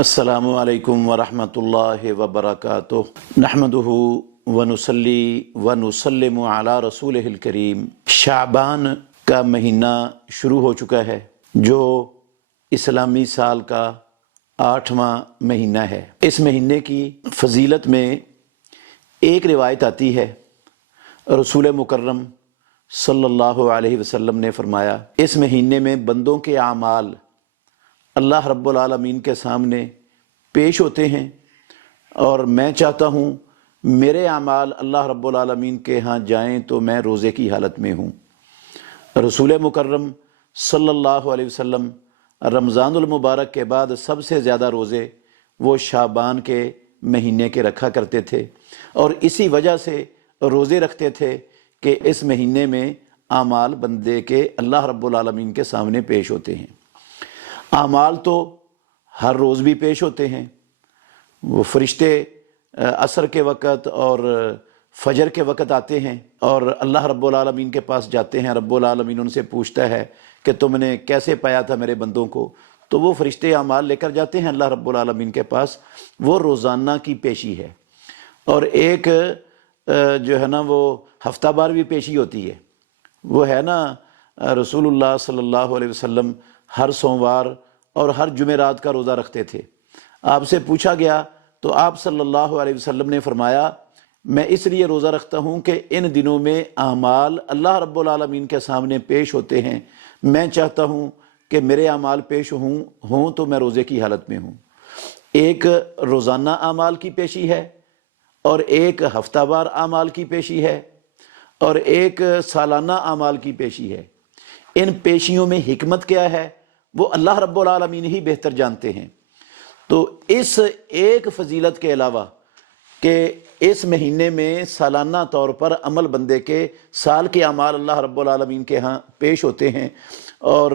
السلام علیکم ورحمۃ اللہ وبرکاتہ نحمدہ ونصلی ونسلم علی رسولہ الکریم۔ شعبان کا مہینہ شروع ہو چکا ہے جو اسلامی سال کا 8واں مہینہ ہے۔ اس مہینے کی فضیلت میں ایک روایت آتی ہے، رسول مکرم صلی اللہ علیہ وسلم نے فرمایا، اس مہینے میں بندوں کے اعمال اللہ رب العالمین کے سامنے پیش ہوتے ہیں، اور میں چاہتا ہوں میرے اعمال اللہ رب العالمین کے ہاں جائیں تو میں روزے کی حالت میں ہوں۔ رسول مکرم صلی اللہ علیہ وسلم رمضان المبارک کے بعد سب سے زیادہ روزے وہ شعبان کے مہینے کے رکھا کرتے تھے، اور اسی وجہ سے روزے رکھتے تھے کہ اس مہینے میں اعمال بندے کے اللہ رب العالمین کے سامنے پیش ہوتے ہیں۔ اعمال تو ہر روز بھی پیش ہوتے ہیں، وہ فرشتے عصر کے وقت اور فجر کے وقت آتے ہیں اور اللہ رب العالمین کے پاس جاتے ہیں۔ رب العالمین ان سے پوچھتا ہے کہ تم نے کیسے پایا تھا میرے بندوں کو، تو وہ فرشتے اعمال لے کر جاتے ہیں اللہ رب العالمین کے پاس۔ وہ روزانہ کی پیشی ہے، اور ایک جو ہے نا وہ ہفتہ بار بھی پیشی ہوتی ہے۔ وہ ہے نا رسول اللہ صلی اللہ علیہ وسلم ہر سوموار اور ہر جمعرات کا روزہ رکھتے تھے۔ آپ سے پوچھا گیا تو آپ صلی اللہ علیہ وسلم نے فرمایا، میں اس لیے روزہ رکھتا ہوں کہ ان دنوں میں اعمال اللہ رب العالمین کے سامنے پیش ہوتے ہیں، میں چاہتا ہوں کہ میرے اعمال پیش ہوں تو میں روزے کی حالت میں ہوں۔ ایک روزانہ اعمال کی پیشی ہے، اور ایک ہفتہ وار اعمال کی پیشی ہے، اور ایک سالانہ اعمال کی پیشی ہے۔ ان پیشیوں میں حکمت کیا ہے وہ اللہ رب العالمین ہی بہتر جانتے ہیں۔ تو اس ایک فضیلت کے علاوہ کہ اس مہینے میں سالانہ طور پر عمل بندے کے سال کے اعمال اللہ رب العالمین کے ہاں پیش ہوتے ہیں، اور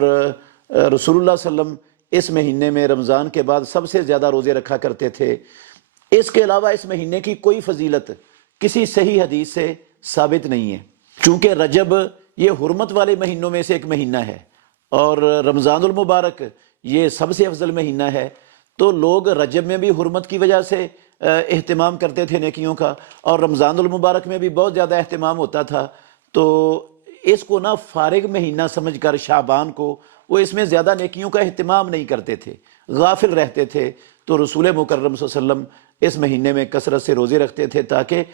رسول اللہ صلی اللہ علیہ وسلم اس مہینے میں رمضان کے بعد سب سے زیادہ روزے رکھا کرتے تھے، اس کے علاوہ اس مہینے کی کوئی فضیلت کسی صحیح حدیث سے ثابت نہیں ہے۔ چونکہ رجب یہ حرمت والے مہینوں میں سے ایک مہینہ ہے، اور رمضان المبارک یہ سب سے افضل مہینہ ہے، تو لوگ رجب میں بھی حرمت کی وجہ سے اہتمام کرتے تھے نیکیوں کا، اور رمضان المبارک میں بھی بہت زیادہ اہتمام ہوتا تھا۔ تو اس کو نا فارغ مہینہ سمجھ کر شعبان کو وہ اس میں زیادہ نیکیوں کا اہتمام نہیں کرتے تھے، غافل رہتے تھے۔ تو رسول مکرم صلی اللہ علیہ وسلم اس مہینے میں کثرت سے روزے رکھتے تھے تاکہ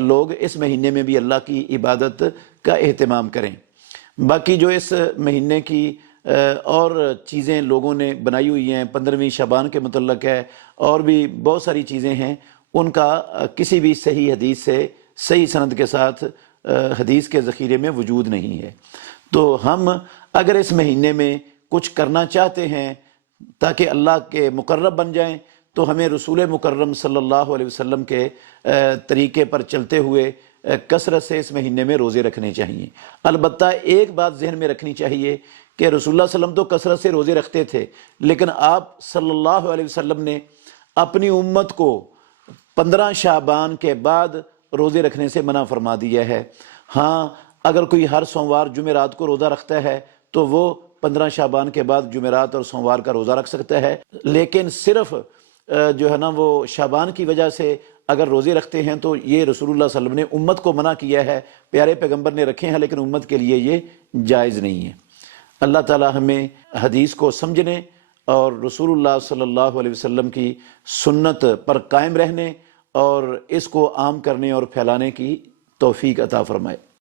لوگ اس مہینے میں بھی اللہ کی عبادت کا اہتمام کریں۔ باقی جو اس مہینے کی اور چیزیں لوگوں نے بنائی ہوئی ہیں، 15ویں شعبان کے متعلق ہے، اور بھی بہت ساری چیزیں ہیں، ان کا کسی بھی صحیح حدیث سے صحیح سند کے ساتھ حدیث کے ذخیرے میں وجود نہیں ہے۔ تو ہم اگر اس مہینے میں کچھ کرنا چاہتے ہیں تاکہ اللہ کے مقرب بن جائیں، تو ہمیں رسول مکرم صلی اللہ علیہ وسلم کے طریقے پر چلتے ہوئے کثرت سے اس مہینے میں روزے رکھنے چاہیے۔ البتہ ایک بات ذہن میں رکھنی چاہیے کہ رسول اللہ صلی اللہ علیہ وسلم تو کثرت سے روزے رکھتے تھے، لیکن آپ صلی اللہ علیہ وسلم نے اپنی امت کو 15 شعبان کے بعد روزے رکھنے سے منع فرما دیا ہے۔ ہاں، اگر کوئی ہر سوموار جمعرات کو روزہ رکھتا ہے تو وہ 15 شعبان کے بعد جمعرات اور سوموار کا روزہ رکھ سکتا ہے، لیکن صرف جو ہے نا وہ شعبان کی وجہ سے اگر روزے رکھتے ہیں تو یہ رسول اللہ صلی اللہ علیہ وسلم نے امت کو منع کیا ہے۔ پیارے پیغمبر نے رکھے ہیں لیکن امت کے لیے یہ جائز نہیں ہے۔ اللہ تعالی ہمیں حدیث کو سمجھنے اور رسول اللہ صلی اللہ علیہ وسلم کی سنت پر قائم رہنے اور اس کو عام کرنے اور پھیلانے کی توفیق عطا فرمائے۔